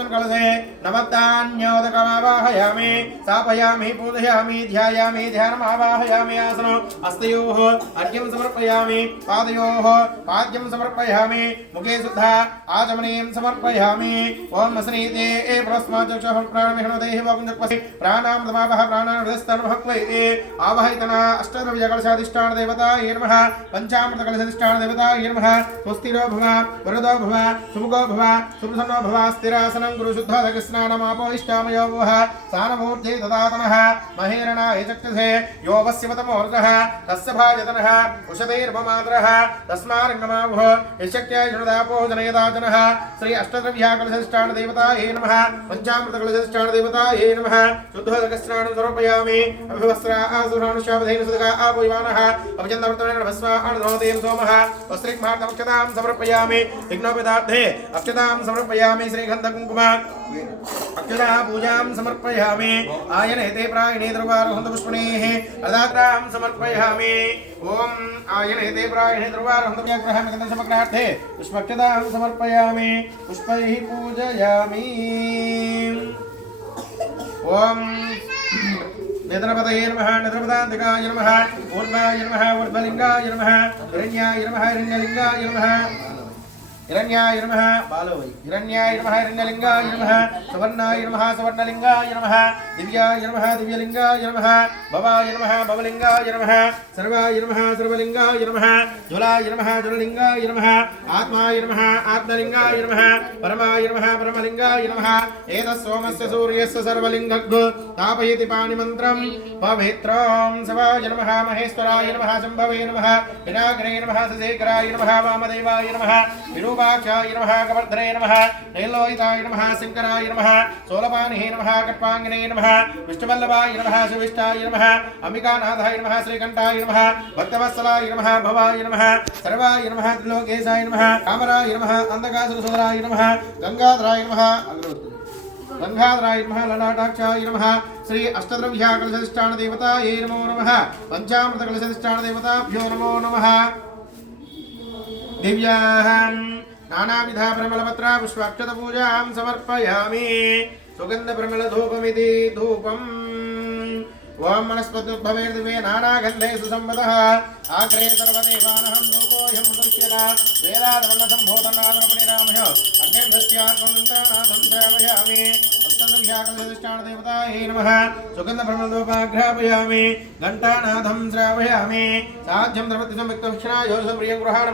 तस्मिन् कलशे नवधान्योदकमावाहयामि स्थापयामि पूजयामि ध्यायामि ध्यानमावाहयामि आसनो हस्तयोः अर्घ्यं समर्पयामि पादयोः पाद्यं समर्पयामि मुखे शुद्धा आचमनीयं समर्पयामि ओम श्रीते प्रस्माचक्षुः प्राणमिहनोदेहि वाकुञ्जक्वसि प्राणां दमावः प्राणान् हृदयस्थानमहक्वैते आवाहयतना अष्टद्रव्यकलशाधिष्ठान देवतायै नमः पंचामृतकलशाधिष्ठान देवतायै नमः स्वस्तिरो भव वरदो भव सुमुखो भव सुप्रसन्नो भव स्थिरासनं गुरु शुद्धोदकस्नानमापोदिष्टामयो भव सानमूर्धे ददातनः महेरणाय चक्षुषे यो वस्यवतमोर्धः तस्य भाजतनः उषधैर्वमातरः तस्मार्गमावः यशक्त्या जनदापो जनयदाजनः श्री अष्टद्रव्याकलशाधिष्ठान देवतायै नमः पंचामृतकलशाधिष्ठान देवतायै नमः शुद्धोदकस्नानं समर्पयामि अभिवस्त्रा आसुरानुशावधेन सुदका आपोयमानः अभिचन्दवर्तनेन भस्मा आनदोतेन सोमः वस्त्रिक्मार्तमक्षतां समर्पयामि विघ्नोपदार्थे अक्षतां समर्पयामि श्रीगन्धकुङ्कुम अक्षता पूजां समर्पयामि आयने ते प्रायणे द्रवारोहन्तपुष्पणेः अदात्रां समर्पयामि ओम आयने ते प्रायणे द्रवारोहन्तपुष्पग्रहमिकन्दसमग्रार्थे पुष्पक्षतां समर्पयामि पुष्पैः पूजयामि ओम नेत्रपतये नमः नेत्रपदान्तिकाय नमः ऊर्ध्वाय नमः ऊर्ध्वलिङ्गाय नमः हिरण्याय नमः हिरण्यलिङ्गाय नमः हिरण्याय नमः बालोवै हिरण्याय नमः हिरण्यलिङ्गाय नमः सुवर्णाय नमः सुवर्णलिङ्गाय नमः दिव्याय नमः दिव्यलिङ्गाय नमः भवाय नमः भवलिङ्गाय नमः सर्वाय नमः सर्वलिङ्गाय नमः ज्वलाय नमः ज्वललिङ्गाय नमः आत्माय नमः आत्मलिङ्गाय नमः परमाय नमः परमलिङ्गाय नमः एतस्सोमस्य सूर्यस्य सर्वलिङ्गग्भो तापयति पाणिमन्त्रं पवित्रं शिवाय नमः महेश्वराय नमः शम्भवे नमः विनाग्रे नमः सशेखराय नमः वामदेवाय नमः विरूपाक्षाय नमः कवर्धने नमः नैलोहिताय नमः शङ्कराय नमः सोलपानिहे नमः कट्वाङ्गिने नमः विष्णुवल्लभाय नमः सुविष्टाय नमः अंबिकानाथाय नमः श्रीकण्ठाय नमः भक्तवत्सलाय नमः भवाय नमः सर्वाय नमः त्रिलोकेशाय नमः कामराय नमः अन्धकासुरसुन्दराय नमः गंगाधराय नमः गंगाधराय नमः ललाटाक्षाय नमः श्री अष्टद्रव्याकलशाधिष्ठान देवतायै नमो नमः पंचामृतकलशाधिष्ठान देवताभ्यो नमो नमः दिव्याहं नानाविधा परिमलपत्र पुष्पाक्षतपूजां समर्पयामि सुगन्धपरिमलधूपमिति धूपम् ओम वनस्पत्युद्भवेर्दिवे नानागन्धेषु संवदः आग्रे सर्वदेवानहं लोकोऽयं दृश्यता वेदादवर्णसम्भूतनादरपरिणामः अग्निर्दस्यात्मन्तानाथं श्रावयामि अष्टद्रव्याकलशाधिष्ठान देवतायै नमः सुगन्धपरिमलधूपाघ्रापयामि घण्टानाथं श्रावयामि साध्यं द्रवति संयुक्तभिक्षणा योजसं प्रियं गृहाण